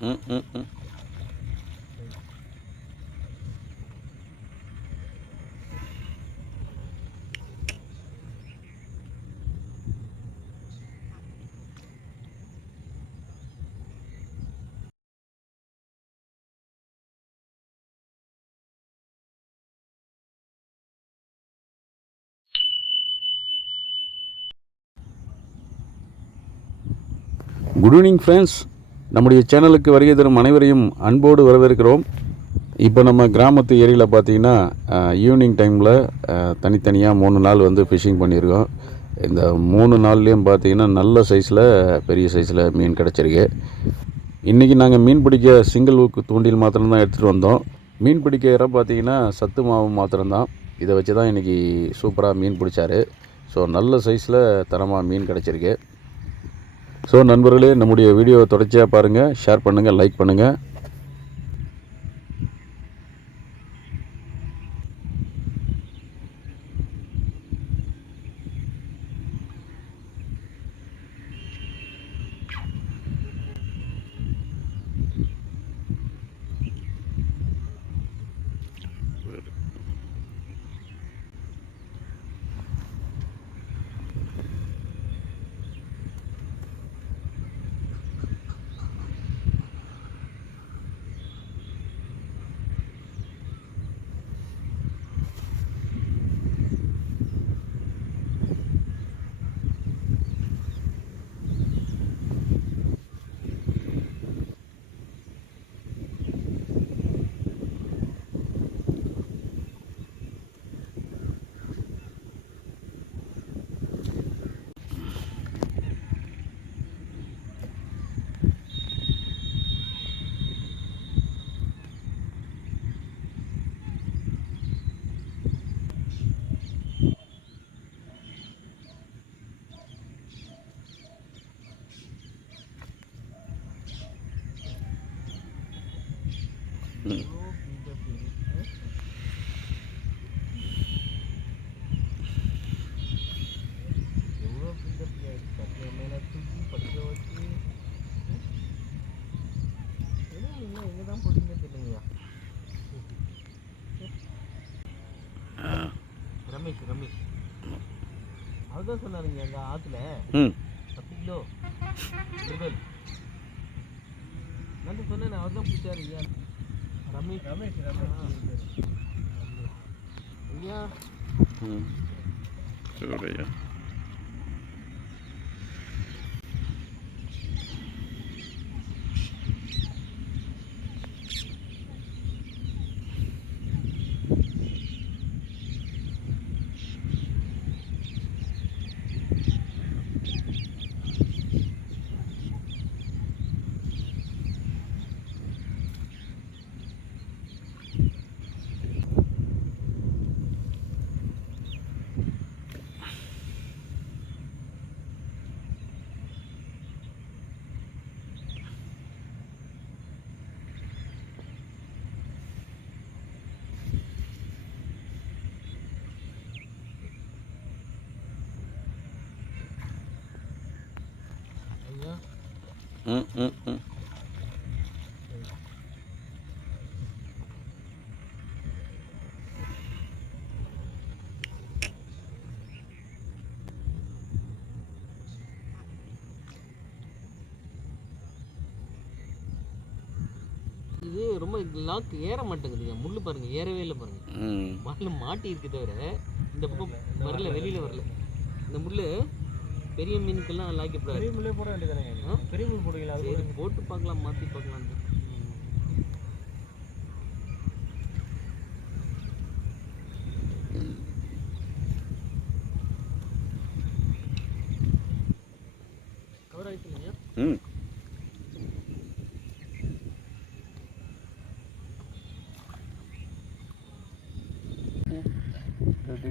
ம் ம் ம் குட் ஈவினிங் ஃப்ரெண்ட்ஸ் நம்முடைய சேனலுக்கு வருகை தரும் அனைவரையும் அன்போடு வரவேற்கிறோம். இப்போ நம்ம கிராமத்து ஏரியில் பார்த்தீங்கன்னா ஈவினிங் டைமில் தனித்தனியாக மூணு நாள் வந்து ஃபிஷிங் பண்ணியிருக்கோம். இந்த மூணு நாள்லேயும் பார்த்தீங்கன்னா நல்ல சைஸில் பெரிய சைஸில் மீன் கிடச்சிருக்கு. இன்றைக்கி நாங்கள் மீன் பிடிக்க சிங்கிள் ஊக்கு தூண்டில் மாத்திரம்தான் எடுத்துகிட்டு வந்தோம். மீன் பிடிக்க இடம் பார்த்தீங்கன்னா சத்து மாவு மாத்திரம்தான். இதை வச்சு தான் இன்றைக்கி சூப்பராக மீன் பிடிச்சாரு. ஸோ நல்ல சைஸில் தரமாக மீன் கிடச்சிருக்கு. ஸோ நண்பர்களே நம்முடைய வீடியோவை தொடர்ச்சியாக பாருங்கள் ஷேர் பண்ணுங்கள் லைக் பண்ணுங்கள் எவ்வளோ பில்டப் பத்து மேலே தூக்கி படிக்க வச்சு என்ன நீங்கள் எங்கே தான் போட்டீங்க தெரியலையா ரமேஷ் ரமேஷ். அவர்தான் சொன்னாருங்க எங்கள் ஆற்றுல ம். பத்து கிலோ. நான் சொன்னேன் அவர் தான் பிடிச்சாரு ஐயா ரமேஷ். ரமேஷ் ரமேஷ். ஐயா. ஐயா. ம் ம் ம். இது ரொம்ப லாக் ஏற மாட்டேங்குதுங்க. முள்ளு பாருங்க ஏறவே இல்லை பாருங்க. மண்ணில் மாட்டி இருக்கு தவிர இந்த பக்கம் வரல வெளியில வரல. இந்த முள்ளு பெரிய மீனுக்கெல்லாம் லாக்கப்படாது பெரிய முள்ளே போட வேண்டியதானே பெரிய முள் போடுவீங்களா? சரி போட்டு பார்க்கலாம் மாற்றி பார்க்கலாம். கவர் ம்.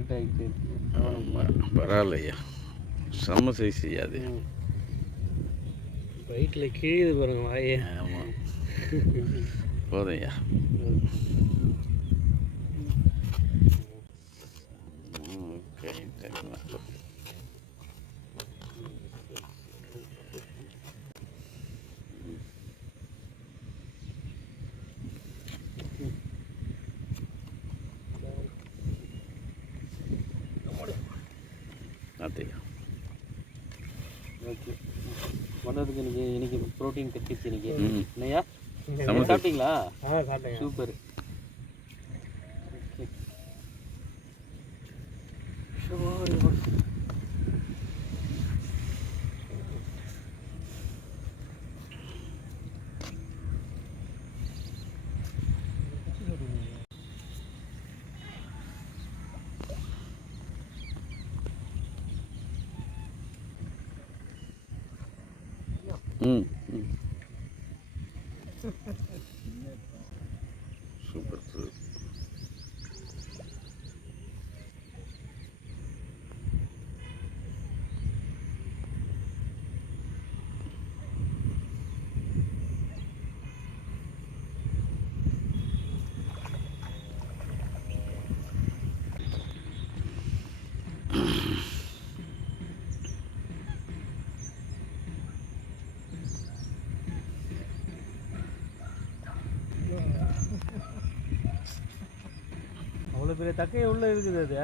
ஆகிட்டு ஆமாம் பரவாயில்லையா. செம்ம சைஸ் அது. வயிற்றில் கிழியுது பாருங்க வாயே. ஆமாம் போதையா. Até. ஓகே வந்ததுக்கு இன்னைக்கு இன்னைக்கு ப்ரோட்டீன் கட்டிச்சு இன்னைக்கு. இல்லையா. சாப்பிட்டீங்களா? சூப்பர். ம் ம் அவ்வளோ பெரிய தக்கை உள்ள இருக்குது அது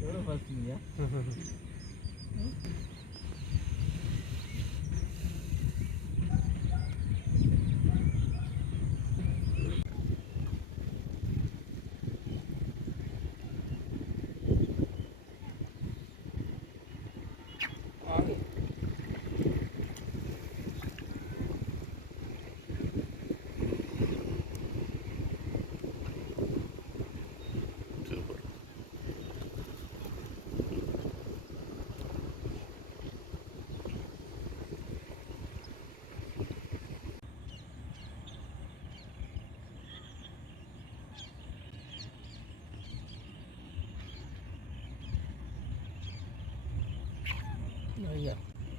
எவ்வளோ ஃபாஸ்ட்டுங்க சூப்பர் ஐயா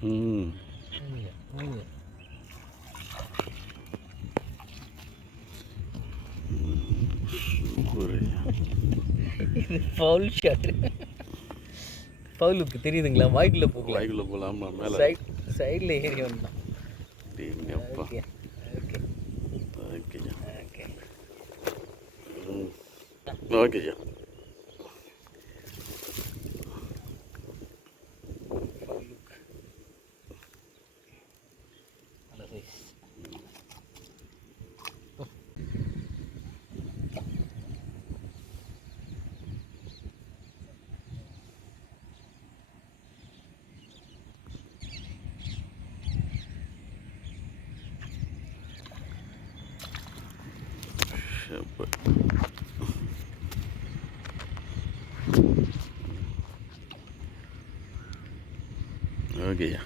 ம் ஃபவுல் ஷாட் ஃபவுலுக்கு தெரியுதுங்களா? வாய்க்குள்ள போகல. வாய்க்குள்ளே போகலாமா? மேலே. சைட் சைடில் ஏறி வந்தான். Okay okay. ஓகேயா ஓகே. சூப்பர் ஓகேயா